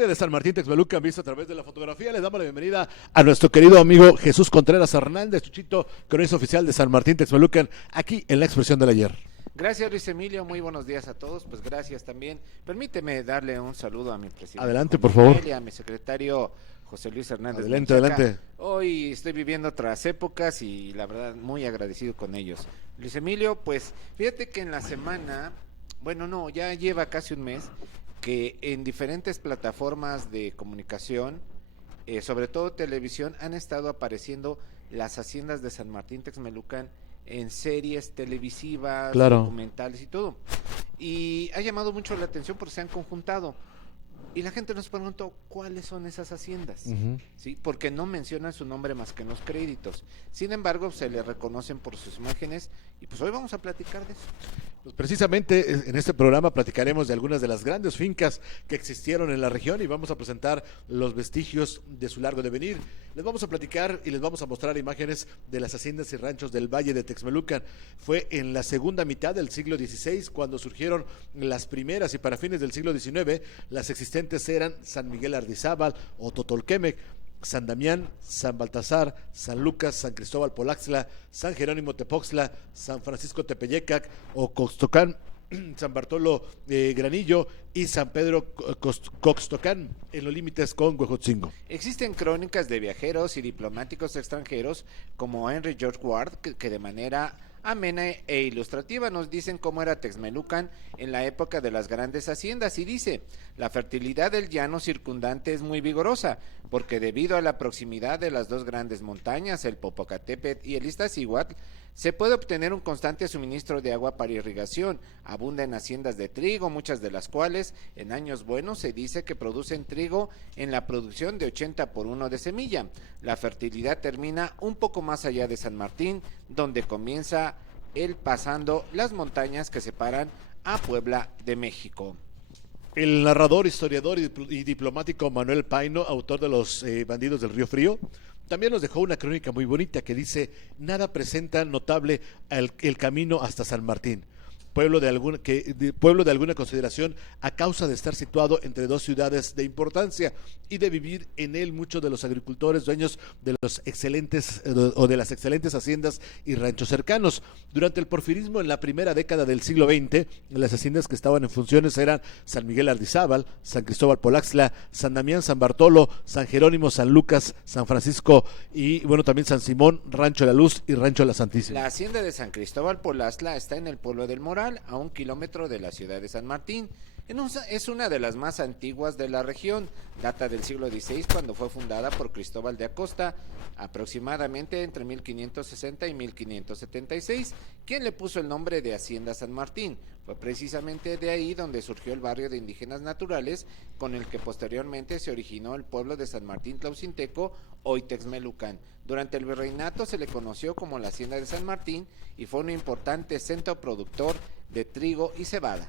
historia de San Martín Texmelucan vista a través de la fotografía. Le damos la bienvenida a nuestro querido amigo Jesús Contreras Hernández, Chuchito, cronista oficial de San Martín Texmelucan, aquí en La Expresión del Ayer. Gracias, Luis Emilio, muy buenos días a todos, pues gracias también. Permíteme darle un saludo a mi presidente. Adelante, por favor. A mi secretario José Luis Hernández. Adelante, Menchaca. adelante. Hoy estoy viviendo otras épocas y la verdad muy agradecido con ellos. Luis Emilio, pues fíjate que en la semana, bueno no, ya lleva casi un mes, que en diferentes plataformas de comunicación, sobre todo televisión, han estado apareciendo las haciendas de San Martín Texmelucan en series televisivas, claro, documentales y todo. Y ha llamado mucho la atención porque se han conjuntado. Y la gente nos preguntó cuáles son esas haciendas, ¿sí? Porque no mencionan su nombre más que en los créditos. Sin embargo, se le reconocen por sus imágenes y pues hoy vamos a platicar de eso. Pues precisamente en este programa platicaremos de algunas de las grandes fincas que existieron en la región y vamos a presentar los vestigios de su largo devenir. Les vamos a platicar y les vamos a mostrar imágenes de las haciendas y ranchos del Valle de Texmelucan. Fue en la segunda mitad del siglo XVI cuando surgieron las primeras y para fines del siglo XIX las existentes eran San Miguel Ardizábal o Totolquemec, San Damián, San Baltasar, San Lucas, San Cristóbal Polaxtla, San Jerónimo Tepoxtla, San Francisco Tepeyecac o Coxtocán, San Bartolo Granillo y San Pedro Coxtocán en los límites con Huejotzingo. Existen crónicas de viajeros y diplomáticos extranjeros como Henry George Ward que de manera amena e ilustrativa nos dicen cómo era Texmelucan en la época de las grandes haciendas y dice: la fertilidad del llano circundante es muy vigorosa porque debido a la proximidad de las dos grandes montañas, el Popocatépetl y el Iztaccíhuatl, se puede obtener un constante suministro de agua para irrigación. Abunda en haciendas de trigo, muchas de las cuales en años buenos se dice que producen trigo en la producción de 80 por 1 de semilla. La fertilidad termina un poco más allá de San Martín, donde comienza el pasando las montañas que separan a Puebla de México. El narrador, historiador y diplomático Manuel Paino, autor de Los Bandidos del Río Frío, también nos dejó una crónica muy bonita que dice: nada presenta notable el camino hasta San Martín, pueblo de alguna consideración a causa de estar situado entre dos ciudades de importancia y de vivir en él muchos de los agricultores dueños de los excelentes o de las excelentes haciendas y ranchos cercanos. Durante el porfirismo en la primera década del siglo XX, las haciendas que estaban en funciones eran San Miguel Ardizábal, San Cristóbal Polaxtla, San Damián, San Bartolo, San Jerónimo, San Lucas, San Francisco y bueno también San Simón, Rancho de la Luz y Rancho de la Santísima. La hacienda de San Cristóbal Polaxtla está en el pueblo del Moral, a 1 kilómetro de la ciudad de San Martín. Es una de las más antiguas de la región, data del siglo XVI cuando fue fundada por Cristóbal de Acosta, aproximadamente entre 1560 y 1576, quien le puso el nombre de Hacienda San Martín. Fue precisamente de ahí donde surgió el barrio de indígenas naturales, con el que posteriormente se originó el pueblo de San Martín Tlaucinteco, hoy Texmelucan. Durante el virreinato se le conoció como la Hacienda de San Martín y fue un importante centro productor de trigo y cebada.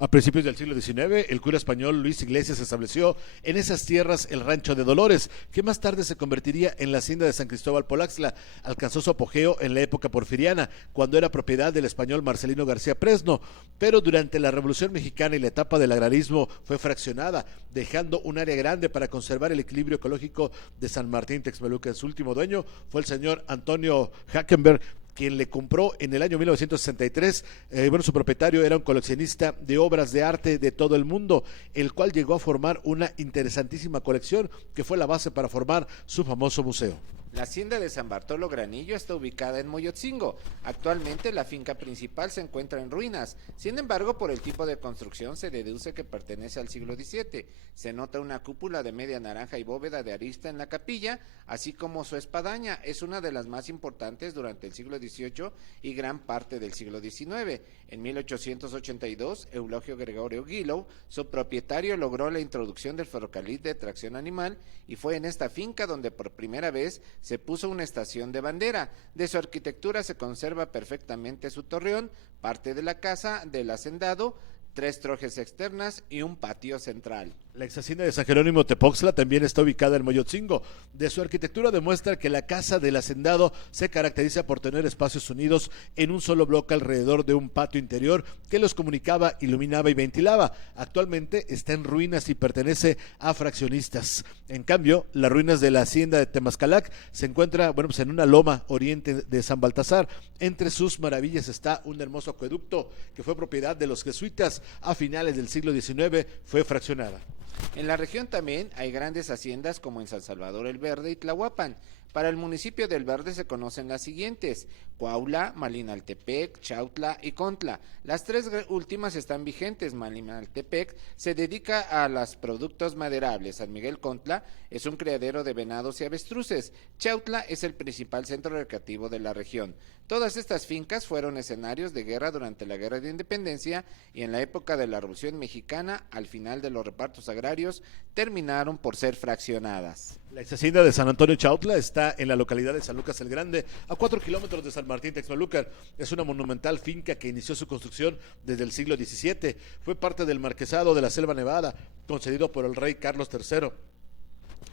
A principios del siglo XIX, el cura español Luis Iglesias estableció en esas tierras el Rancho de Dolores, que más tarde se convertiría en la hacienda de San Cristóbal Polaxtla. Alcanzó su apogeo en la época porfiriana, cuando era propiedad del español Marcelino García Presno, pero durante la Revolución Mexicana y la etapa del agrarismo fue fraccionada, dejando un área grande para conservar el equilibrio ecológico de San Martín Texmelucan. Su último dueño fue el señor Antonio Hackenberg, quien le compró en el año 1963. Su propietario era un coleccionista de obras de arte de todo el mundo, el cual llegó a formar una interesantísima colección que fue la base para formar su famoso museo. La hacienda de San Bartolo Granillo está ubicada en Moyotzingo. Actualmente la finca principal se encuentra en ruinas. Sin embargo, por el tipo de construcción se deduce que pertenece al siglo XVII. Se nota una cúpula de media naranja y bóveda de arista en la capilla, así como su espadaña. Es una de las más importantes durante el siglo XVIII y gran parte del siglo XIX. En 1882, Eulogio Gregorio Guilow, su propietario, logró la introducción del ferrocarril de tracción animal y fue en esta finca donde por primera vez se puso una estación de bandera. De su arquitectura se conserva perfectamente su torreón, parte de la casa del hacendado, 3 trojes externas y un patio central. La ex hacienda de San Jerónimo Tepoxtla también está ubicada en Moyotzingo. De su arquitectura demuestra que la casa del hacendado se caracteriza por tener espacios unidos en un solo bloque alrededor de un patio interior que los comunicaba, iluminaba y ventilaba. Actualmente está en ruinas y pertenece a fraccionistas. En cambio, las ruinas de la hacienda de Temascalac se encuentra, bueno, pues en una loma oriente de San Baltasar. Entre sus maravillas está un hermoso acueducto que fue propiedad de los jesuitas a finales del siglo XIX, fue fraccionada. En la región también hay grandes haciendas como en San Salvador el Verde y Tlahuapan. Para el municipio del Verde se conocen las siguientes: Cuautla, Malinaltepec, Chautla y Contla. Las tres últimas están vigentes. Malinaltepec se dedica a los productos maderables. San Miguel Contla es un criadero de venados y avestruces. Chautla es el principal centro recreativo de la región. Todas estas fincas fueron escenarios de guerra durante la Guerra de Independencia y en la época de la Revolución Mexicana, al final de los repartos agrarios, terminaron por ser fraccionadas. La ex hacienda de San Antonio Chautla está en la localidad de San Lucas el Grande, a 4 kilómetros de San Martín Texmelucan. Es una monumental finca que inició su construcción desde el siglo XVII. Fue parte del Marquesado de la Selva Nevada, concedido por el rey Carlos III.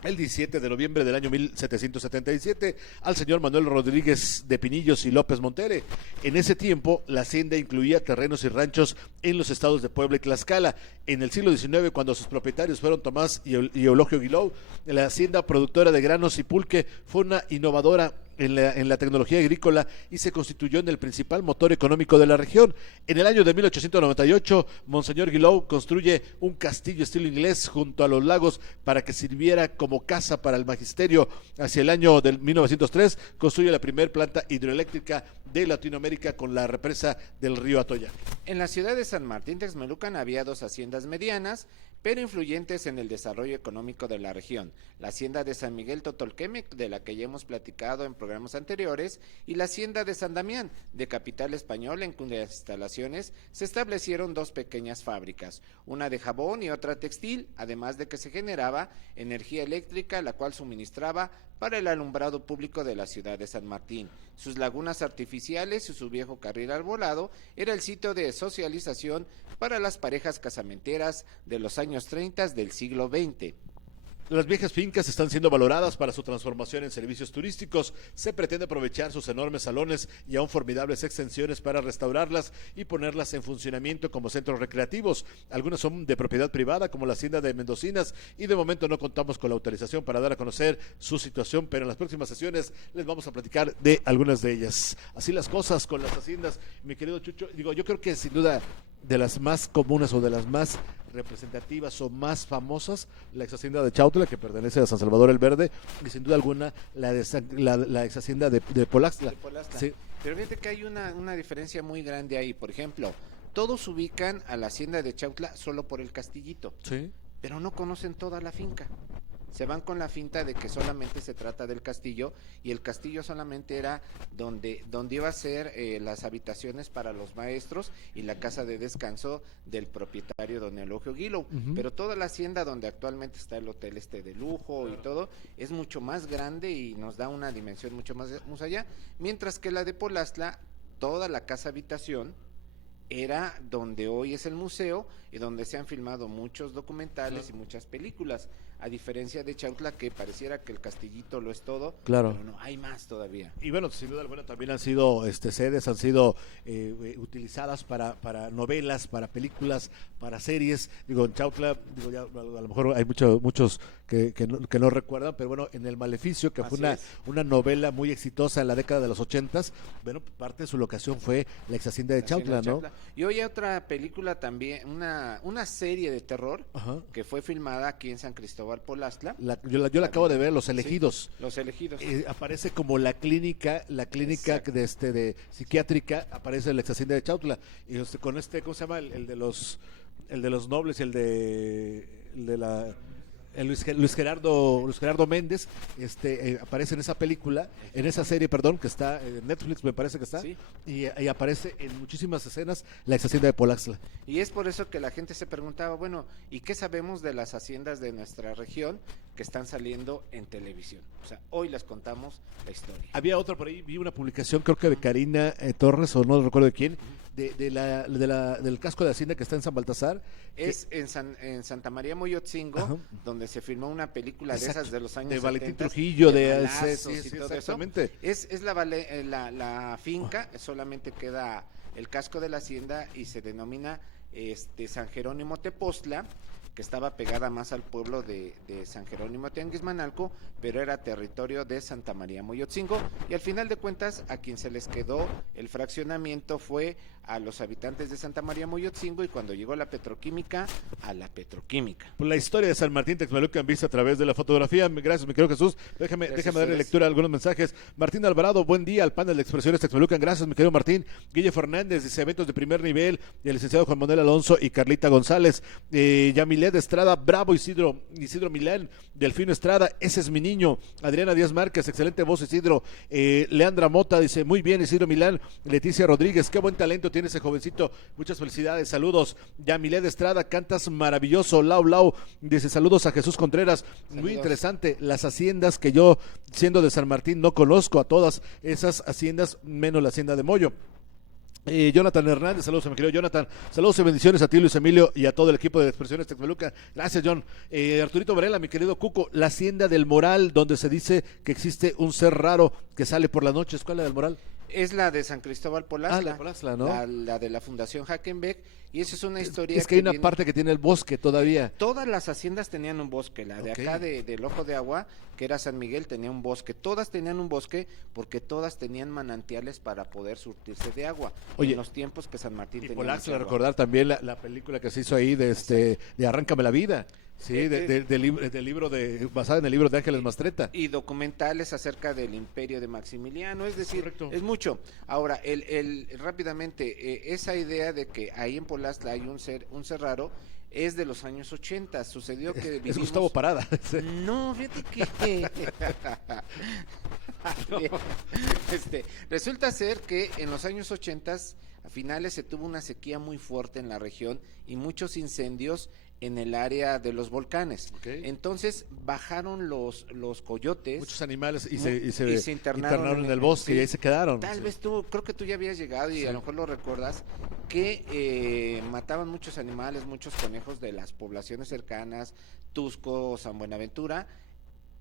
El 17 de noviembre del año 1777 al señor Manuel Rodríguez de Pinillos y López Montere. En ese tiempo, la hacienda incluía terrenos y ranchos en los estados de Puebla y Tlaxcala. En el siglo XIX, cuando sus propietarios fueron Tomás y Eulogio Guilou, la hacienda productora de granos y pulque fue una innovadora en la tecnología agrícola y se constituyó en el principal motor económico de la región. En el año de 1898, Monseñor Guilou construye un castillo estilo inglés junto a los lagos para que sirviera como casa para el magisterio. Hacia el año de 1903, construye la primera planta hidroeléctrica de Latinoamérica con la represa del río Atoyac. En la ciudad de San Martín Texmelucan había dos haciendas medianas, pero influyentes en el desarrollo económico de la región: la hacienda de San Miguel Totolquemec, de la que ya hemos platicado en programas anteriores, y la hacienda de San Damián, de capital español, en cuyas instalaciones se establecieron dos pequeñas fábricas, una de jabón y otra textil, además de que se generaba energía eléctrica, la cual suministraba para el alumbrado público de la ciudad de San Martín. Sus lagunas artificiales y su viejo carril arbolado era el sitio de socialización para las parejas casamenteras de los años 30 del siglo XX. Las viejas fincas están siendo valoradas para su transformación en servicios turísticos. Se pretende aprovechar sus enormes salones y aún formidables extensiones para restaurarlas y ponerlas en funcionamiento como centros recreativos. Algunas son de propiedad privada, como la hacienda de Mendocinas, y de momento no contamos con la autorización para dar a conocer su situación, pero en las próximas sesiones les vamos a platicar de algunas de ellas. Así las cosas con las haciendas, mi querido Chucho. Yo creo que sin duda de las más comunes o de las más representativas o más famosas, la ex hacienda de Chautla, que pertenece a San Salvador el Verde, y sin duda alguna la ex hacienda de Polaxtla. Sí. Pero fíjate que hay una diferencia muy grande ahí. Por ejemplo, todos ubican a la hacienda de Chautla solo por el castillito, sí, pero no conocen toda la finca. Se van con la finta de que solamente se trata del castillo, y el castillo solamente era donde iba a ser las habitaciones para los maestros y la casa de descanso del propietario don Eulogio Guilou. Pero toda la hacienda donde actualmente está el hotel de lujo y todo es mucho más grande y nos da una dimensión mucho más allá, mientras que la de Polaxtla, toda la casa habitación era donde hoy es el museo y donde se han filmado muchos documentales y muchas películas, a diferencia de Chautla, que pareciera que el castillito lo es todo, claro, pero no, hay más todavía. Y bueno, sin duda alguna también han sido sedes, han sido utilizadas para novelas, para películas, para series. Digo, en Chautla, ya a lo mejor hay muchos que no recuerdan, pero bueno, en El Maleficio, que fue una novela muy exitosa en la década de los 80s, bueno, parte de su locación fue la ex hacienda de Chautla, ¿no? Y hoy hay otra película también, una serie de terror, ajá, que fue filmada aquí en San Cristóbal Polaxtla. Yo la acabo de ver, Los Elegidos. Sí, Los Elegidos. Aparece como la clínica de psiquiátrica, aparece la ex hacienda de Chautla, y con ¿cómo se llama? El de los nobles, Luis Gerardo Méndez, aparece en esa película, en esa serie, perdón, que está en Netflix, me parece que está, sí, y aparece en muchísimas escenas la ex hacienda de Polaxtla. Y es por eso que la gente se preguntaba, bueno, ¿y qué sabemos de las haciendas de nuestra región que están saliendo en televisión? O sea, hoy les contamos la historia. Había otra por ahí, vi una publicación, creo que de Karina Torres, o no recuerdo de quién, del casco de Hacienda que está en San Baltasar. Es en Santa María Moyotzingo, Ajá. donde se filmó una película de Exacto, esas de los años de Valentín 70, Trujillo, de balazos sí, y sí, todo exactamente. eso. Es la finca, solamente queda el casco de la hacienda y se denomina San Jerónimo Tepoztla, que estaba pegada más al pueblo de San Jerónimo Tianguismanalco, pero era territorio de Santa María Moyotzingo, y al final de cuentas a quien se les quedó el fraccionamiento fue a los habitantes de Santa María Moyotzingo, y cuando llegó la petroquímica, a la petroquímica. Pues la historia de San Martín Texmelucan vista a través de la fotografía. Gracias, mi querido Jesús. Déjame darle lectura a algunos mensajes. Martín Alvarado, buen día al panel de expresiones Texmelucan. Gracias, mi querido Martín. Guille Fernández dice eventos de primer nivel, el licenciado Juan Manuel Alonso y Carlita González. Yamilet Estrada, bravo Isidro Milán, Delfino Estrada, ese es mi niño. Adriana Díaz Márquez, excelente voz Isidro. Leandra Mota dice, muy bien Isidro Milán. Leticia Rodríguez, qué buen talento tiene ese jovencito, muchas felicidades, saludos. Yamilet Estrada, cantas maravilloso. Lau dice, saludos a Jesús Contreras. Saludos. Muy interesante, las haciendas que yo, siendo de San Martín, no conozco a todas esas haciendas, menos la hacienda de Moyo. Jonathan Hernández, saludos a mi querido Jonathan, saludos y bendiciones a ti Luis Emilio y a todo el equipo de Expresiones Texmelucan. Gracias John. Arturito Varela, mi querido Cuco, la hacienda del Moral, donde se dice que existe un ser raro que sale por las noches. ¿Cuál es la del Moral? Es la de San Cristóbal Polasla, la Polasla, ¿no? La de la Fundación Hackenbeck, y esa es una historia. Es que hay una parte que tiene el bosque todavía. Todas las haciendas tenían un bosque, la de acá del Ojo de Agua, que era San Miguel, tenía un bosque. Todas tenían un bosque porque todas tenían manantiales para poder surtirse de agua. Oye, en los tiempos que San Martín tenía. Polasla, recordar también la película que se hizo ahí de Arráncame la vida. Sí, del libro basada en el libro de Ángeles Mastretta. Y documentales acerca del imperio de Maximiliano, es decir, correcto, es mucho. Ahora, rápidamente, esa idea de que ahí en Polasla hay un ser raro, es de los años 80, sucedió que vivimos... Es Gustavo Parada. No, fíjate que... resulta ser que en los años 80, a finales, se tuvo una sequía muy fuerte en la región y muchos incendios en el área de los volcanes. Entonces bajaron los coyotes, muchos animales y se internaron en el bosque, sí, y ahí se quedaron. Tal vez creo que tú ya habías llegado y a lo mejor lo recuerdas, que mataban muchos animales, muchos conejos de las poblaciones cercanas, Tusco, San Buenaventura,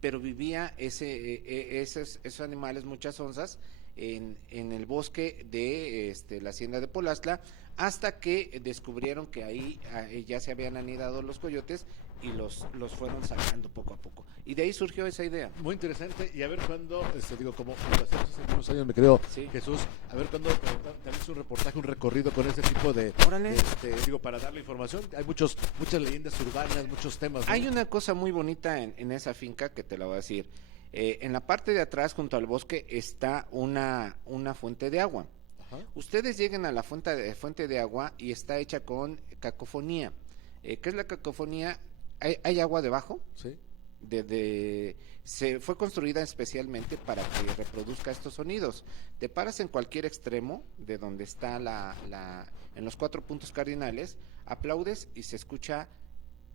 pero vivía esos animales, muchas onzas, en el bosque de la hacienda de Polasla, hasta que descubrieron que ahí ya se habían anidado los coyotes y los fueron sacando poco a poco. Y de ahí surgió esa idea. Muy interesante, y a ver cuándo, como hace unos años me creo, sí, Jesús, a ver cuándo también es un reportaje, un recorrido con ese tipo de... Órale. Para darle información. Hay muchas leyendas urbanas, muchos temas, ¿no? Hay una cosa muy bonita en esa finca que te la voy a decir. En la parte de atrás, junto al bosque, está una fuente de agua. Ajá. Ustedes lleguen a la fuente de agua y está hecha con cacofonía. ¿Qué es la cacofonía? Hay agua debajo. Sí. Se fue construida especialmente para que reproduzca estos sonidos. Te paras en cualquier extremo de donde está en los 4 puntos cardinales, aplaudes y se escucha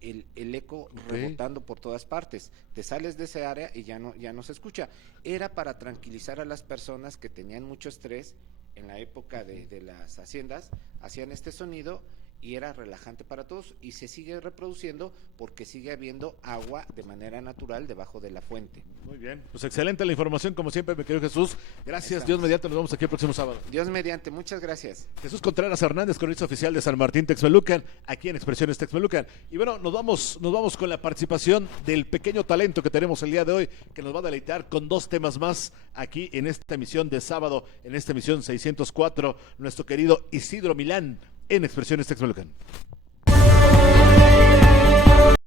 el eco rebotando por todas partes. Te sales de ese área y ya no se escucha. Era para tranquilizar a las personas que tenían mucho estrés en la época de las haciendas, hacían este sonido y era relajante para todos, y se sigue reproduciendo porque sigue habiendo agua de manera natural debajo de la fuente. Muy bien, pues excelente la información, como siempre, mi querido Jesús. Gracias, Dios mediante, nos vemos aquí el próximo sábado. Dios mediante, muchas gracias. Jesús Contreras Hernández, cronista oficial de San Martín Texmelucan, aquí en Expresiones Texmelucan. Y bueno, nos vamos con la participación del pequeño talento que tenemos el día de hoy, que nos va a deleitar con 2 temas más aquí en esta emisión de sábado, en esta emisión 604, nuestro querido Isidro Milán, en Expresiones Texmelucan.